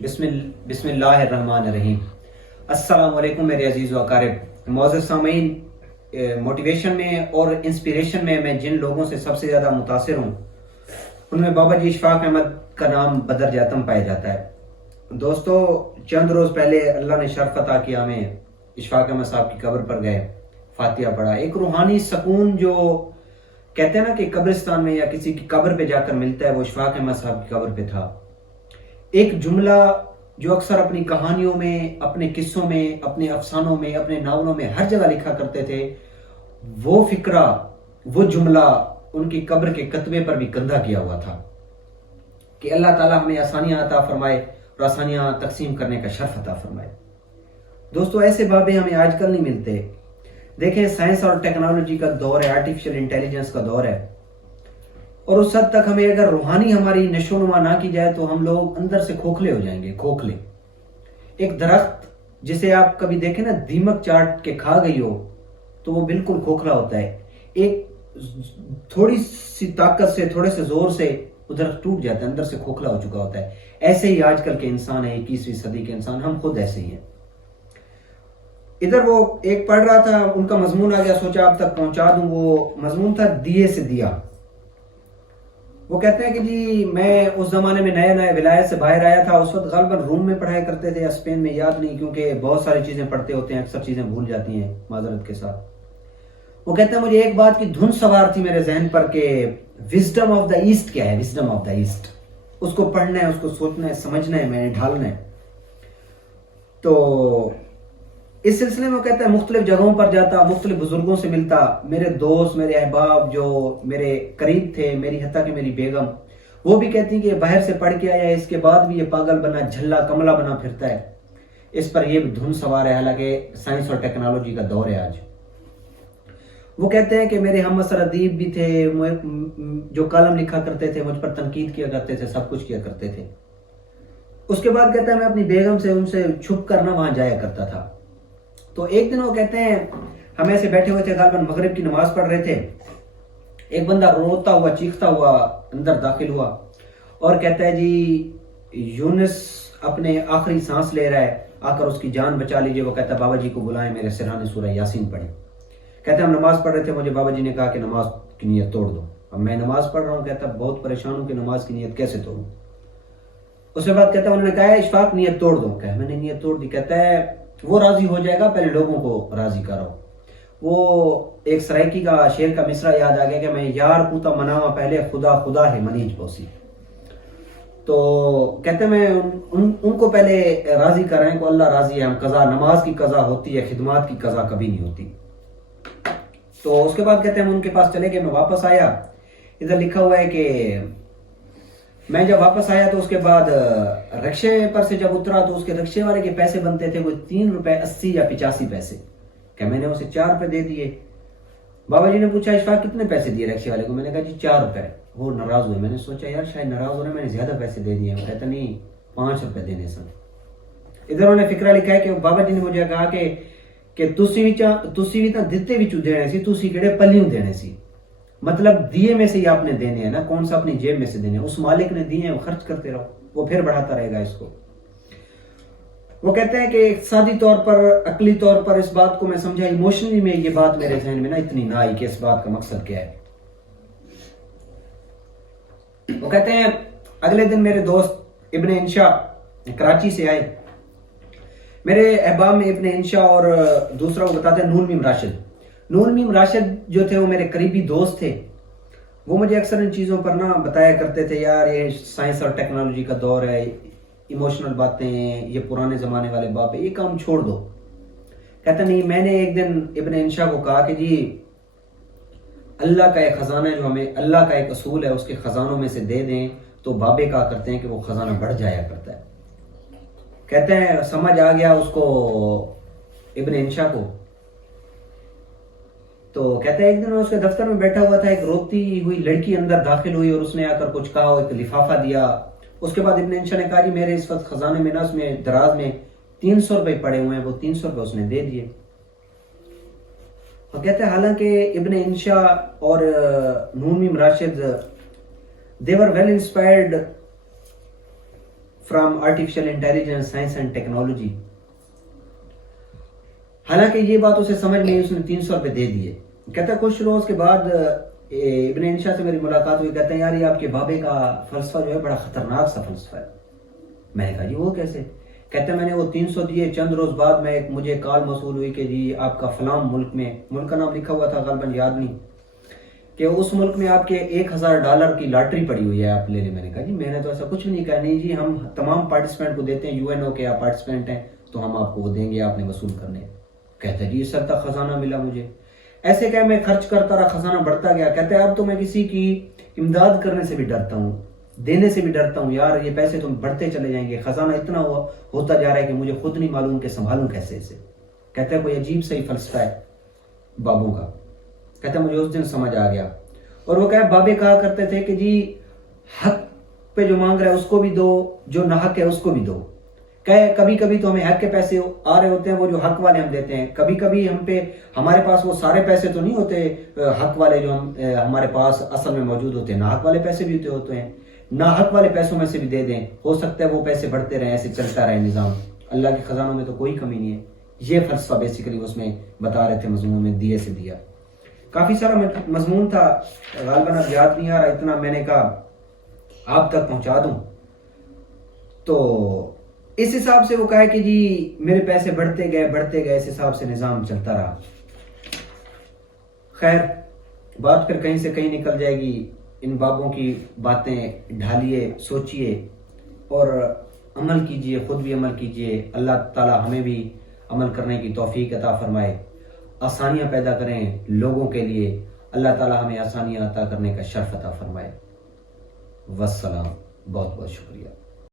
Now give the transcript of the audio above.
بسم اللہ الرحمن الرحیم۔ السلام علیکم میرے عزیز و اقارب، معزز سامعین۔ موٹیویشن میں اور انسپیریشن میں جن لوگوں سے سب سے زیادہ متاثر ہوں ان میں بابا جی اشفاق احمد کا نام بدر جاتم پایا جاتا ہے۔ دوستو، چند روز پہلے اللہ نے شرف عطا کیا، ہمیں اشفاق احمد صاحب کی قبر پر گئے، فاتحہ پڑھا۔ ایک روحانی سکون جو کہتے ہیں نا کہ قبرستان میں یا کسی کی قبر پہ جا کر ملتا ہے، وہ اشفاق احمد صاحب کی قبر پہ تھا۔ ایک جملہ جو اکثر اپنی کہانیوں میں، اپنے قصوں میں، اپنے افسانوں میں، اپنے ناولوں میں ہر جگہ لکھا کرتے تھے، وہ فکرہ، وہ جملہ ان کی قبر کے کتبے پر بھی کندھا کیا ہوا تھا کہ اللہ تعالیٰ ہمیں آسانیاں عطا فرمائے اور آسانیاں تقسیم کرنے کا شرف عطا فرمائے۔ دوستو، ایسے بابے ہمیں آج کل نہیں ملتے۔ دیکھیں، سائنس اور ٹیکنالوجی کا دور ہے، آرٹیفیشل انٹیلیجنس کا دور ہے، اور اس حد تک ہمیں اگر روحانی ہماری نشو نما نہ کی جائے تو ہم لوگ اندر سے کھوکھلے ہو جائیں گے، کھوکھلے۔ ایک درخت جسے آپ کبھی دیکھیں نا دیمک چاٹ کے کھا گئی ہو تو وہ بالکل کھوکھلا ہوتا ہے، ایک تھوڑی سی طاقت سے، تھوڑے سے زور سے وہ درخت ٹوٹ جاتا ہے، اندر سے کھوکھلا ہو چکا ہوتا ہے۔ ایسے ہی آج کل کے انسان ہیں، 21ویں صدی کے انسان، ہم خود ایسے ہی ہیں۔ ادھر وہ ایک پڑھ رہا تھا، ان کا مضمون آ گیا، سوچا آپ تک پہنچا دوں۔ وہ مضمون تھا دیے سے دیا۔ وہ کہتے ہیں کہ جی میں اس زمانے میں نئے ولایت سے باہر آیا تھا، اس وقت غالباً روم میں پڑھائی کرتے تھے یا اسپین میں، یاد نہیں، کیونکہ بہت ساری چیزیں پڑھتے ہوتے ہیں، اکثر چیزیں بھول جاتی ہیں معذرت کے ساتھ۔ وہ کہتے ہیں مجھے ایک بات کی دھن سوار تھی میرے ذہن پر کہ وزڈم آف دا ایسٹ کیا ہے، وزڈم آف دا ایسٹ، اس کو پڑھنا ہے، اس کو سوچنا ہے، سمجھنا ہے، میں نے ڈھالنا ہے۔ تو اس سلسلے میں وہ کہتا ہے مختلف جگہوں پر جاتا، مختلف بزرگوں سے ملتا، میرے دوست، میرے احباب جو میرے قریب تھے، میری حتیٰ کہ میری بیگم، وہ بھی کہتی کہ باہر سے پڑھ کے آیا، اس کے بعد بھی یہ پاگل بنا، جھلا کملا بنا پھرتا ہے، اس پر یہ دھن سوار ہے، حالانکہ سائنس اور ٹیکنالوجی کا دور ہے آج۔ وہ کہتے ہیں کہ میرے ہم عصر ادیب بھی تھے، جو کالم لکھا کرتے تھے، مجھ پر تنقید کیا کرتے تھے، سب کچھ کیا کرتے تھے۔ اس کے بعد کہتا ہے میں اپنی بیگم سے ان سے چھپ کر نہ وہاں جایا کرتا تھا۔ تو ایک دن وہ کہتے ہیں ہم ایسے بیٹھے ہوئے تھے، غالباً مغرب کی نماز پڑھ رہے تھے، ایک بندہ روتا ہوا، چیختا ہوا اندر داخل ہوا اور کہتا ہے جی یونس اپنے آخری سانس لے رہا ہے، آ کر اس کی جان بچا لیجئے۔ وہ کہتا ہے بابا جی کو بلائیں، میرے سرحانے سورہ یاسین پڑھیں۔ کہتا ہے ہم نماز پڑھ رہے تھے، مجھے بابا جی نے کہا کہ نماز کی نیت توڑ دو۔ اب میں نماز پڑھ رہا ہوں، کہتا بہت پریشان ہوں کہ نماز کی نیت کیسے توڑوں۔ اس کے بعد کہتا ہے انہوں نے کہا اشفاق نیت توڑ دو، کہ میں نے نیت توڑ دی۔ کہتا ہے وہ راضی ہو جائے گا، پہلے لوگوں کو راضی کرو۔ وہ ایک سرائکی کا شعر کا مصرع یاد آ گیا کہ میں یار کوتا مناوا پہلے خدا خدا ہے منیج پوسی۔ تو کہتے ہیں میں ان کو پہلے راضی کر رہے ہیں کو اللہ راضی ہے، ہم قضا، نماز کی قضا ہوتی ہے، خدمات کی قضا کبھی نہیں ہوتی۔ تو اس کے بعد کہتے ہیں میں ان کے پاس چلے گئے، میں واپس آیا، ادھر لکھا ہوا ہے کہ میں جب واپس آیا تو اس کے بعد رکشے پر سے جب اترا تو اس کے رکشے والے کے پیسے بنتے تھے کوئی 3 روپے 80 یا 85 پیسے، کہ میں نے اسے 4 روپے دے دیے۔ بابا جی نے پوچھا اشفاق کتنے پیسے دیے رکشے والے کو؟ میں نے کہا جی 4 روپے۔ وہ ناراض ہوئے، میں نے سوچا یار شاید ناراض ہو رہے، میں نے زیادہ پیسے دے دیے۔ وہ کہتا نہیں 5 روپے دینے سن۔ ادھر انہوں نے فکرہ لکھا ہے کہ بابا جی نے مجھے کہا کہ تسی بھی تا دتے وچوں دینے سی، تسی کہڑے پلیوں دینے سی، مطلب دیے میں سے ہی آپ نے دینے ہیں نا، کون سا اپنی جیب میں سے دینے ہیں، اس مالک نے دیے ہیں، وہ خرچ کرتے رہو، وہ پھر بڑھاتا رہے گا اس کو۔ وہ کہتے ہیں کہ اقتصادی طور پر، عقلی طور پر اس بات کو میں سمجھا، ایموشنلی میں یہ بات میرے ذہن میں نا اتنی نہ آئی کہ اس بات کا مقصد کیا ہے۔ وہ کہتے ہیں اگلے دن میرے دوست ابن انشا کراچی سے آئے، میرے احباب میں ابن انشا اور دوسرا وہ بتاتے ہیں نون میم راشد۔ نون میم راشد جو تھے وہ میرے قریبی دوست تھے، وہ مجھے اکثر ان چیزوں پر نہ بتایا کرتے تھے یار یہ سائنس اور ٹیکنالوجی کا دور ہے، ایموشنل باتیں، یہ پرانے زمانے والے باپ ہے، یہ کام چھوڑ دو۔ کہتا نہیں، میں نے ایک دن ابن انشا کو کہا کہ جی اللہ کا ایک خزانہ ہے جو ہمیں، اللہ کا ایک اصول ہے، اس کے خزانوں میں سے دے دیں، تو بابے کہا کرتے ہیں کہ وہ خزانہ بڑھ جایا کرتا ہے۔ کہتے ہیں سمجھ آ گیا اس کو، ابن انشا کو۔ تو کہتے ہیں ایک دن اس کے دفتر میں بیٹھا ہوا تھا، ایک روتی ہوئی لڑکی اندر داخل ہوئی اور اس نے آ کر کچھ کہا، ایک لفافہ دیا۔ اس کے بعد ابن انشا نے کہا جی میرے اس وقت خزانے میں نا، اس میں دراز میں 300 روپے پڑے ہوئے ہیں، وہ 300 روپے اس نے دے دیے۔ اور کہتے ہیں حالانکہ ابن انشا اور Noon Meem Rashid they were well inspired from artificial intelligence science and technology. حالانکہ یہ بات اسے سمجھ نہیں, اس نے 300 روپے دے دیے. کہتا ہے کچھ روز کے بعد ابن انشا سے میری ملاقات ہوئی. کہتے ہیں یار یہ آپ کے بابے کا فلسفہ جو ہے بڑا خطرناک سا فلسفہ ہے. میں نے کہا جی وہ کیسے؟ کہتے ہیں میں نے وہ 300 دیے, چند روز بعد میں مجھے کال موصول ہوئی کہ جی آپ کا فلاں ملک میں, ملک کا نام لکھا ہوا تھا غالباً یاد نہیں, کہ اس ملک میں آپ کے $1000 کی لاٹری پڑی ہوئی ہے, آپ لے لیں. میں نے کہا جی میں نے تو ایسا کچھ بھی نہیں کہا. نہیں جی ہم تمام پارٹیسپینٹ کو دیتے ہیں, UNO کے آپ پارٹیسپینٹ ہیں تو ہم آپ کو وہ دیں گے, آپ نے وصول کرنے. کہتا ہے جی اس حد تک خزانہ ملا مجھے. ایسے کہ میں خرچ کرتا رہا, خزانہ بڑھتا گیا. کہتے ہیں اب تو میں کسی کی امداد کرنے سے بھی ڈرتا ہوں, دینے سے بھی ڈرتا ہوں. یار یہ پیسے تم بڑھتے چلے جائیں گے, خزانہ اتنا ہوتا جا رہا ہے کہ مجھے خود نہیں معلوم کہ سنبھالوں کیسے اسے. کہتے ہیں کوئی عجیب سا ہی فلسفہ ہے بابوں کا. کہتے ہیں مجھے اس دن سمجھ آ گیا. اور وہ بابے کہا کرتے تھے کہ جی حق پہ جو مانگ رہا ہے اس کو بھی دو, جو نہ حق ہے اس کو بھی دو. کبھی کبھی تو ہمیں حق کے پیسے آ رہے ہوتے ہیں, وہ جو حق والے ہم دیتے ہیں. کبھی کبھی ہمارے پاس وہ سارے پیسے تو نہیں ہوتے حق والے جو ہمارے پاس اصل میں موجود ہوتے ہیں, نہ حق والے پیسے بھی ہوتے ہیں. نہ حق والے پیسوں میں سے بھی دے دیں, ہو سکتا ہے وہ پیسے بڑھتے رہیں, ایسے چلتا رہے نظام. اللہ کے خزانوں میں تو کوئی کمی نہیں ہے. یہ فلسفہ بیسیکلی اس میں بتا رہے تھے مضمون میں, دیے سے دیا. کافی سارا مضمون تھا, غالباً اب یاد نہیں آ رہا, اتنا میں نے کہا آپ تک پہنچا دوں. تو اس حساب سے وہ کہا کہ جی میرے پیسے بڑھتے گئے, اس حساب سے نظام چلتا رہا. خیر بات پھر کہیں سے کہیں نکل جائے گی. ان بابوں کی باتیں ڈھالیے, سوچئے اور عمل کیجئے, خود بھی عمل کیجئے. اللہ تعالی ہمیں بھی عمل کرنے کی توفیق عطا فرمائے, آسانیاں پیدا کریں لوگوں کے لیے. اللہ تعالی ہمیں آسانیاں عطا کرنے کا شرف عطا فرمائے. والسلام. بہت بہت شکریہ.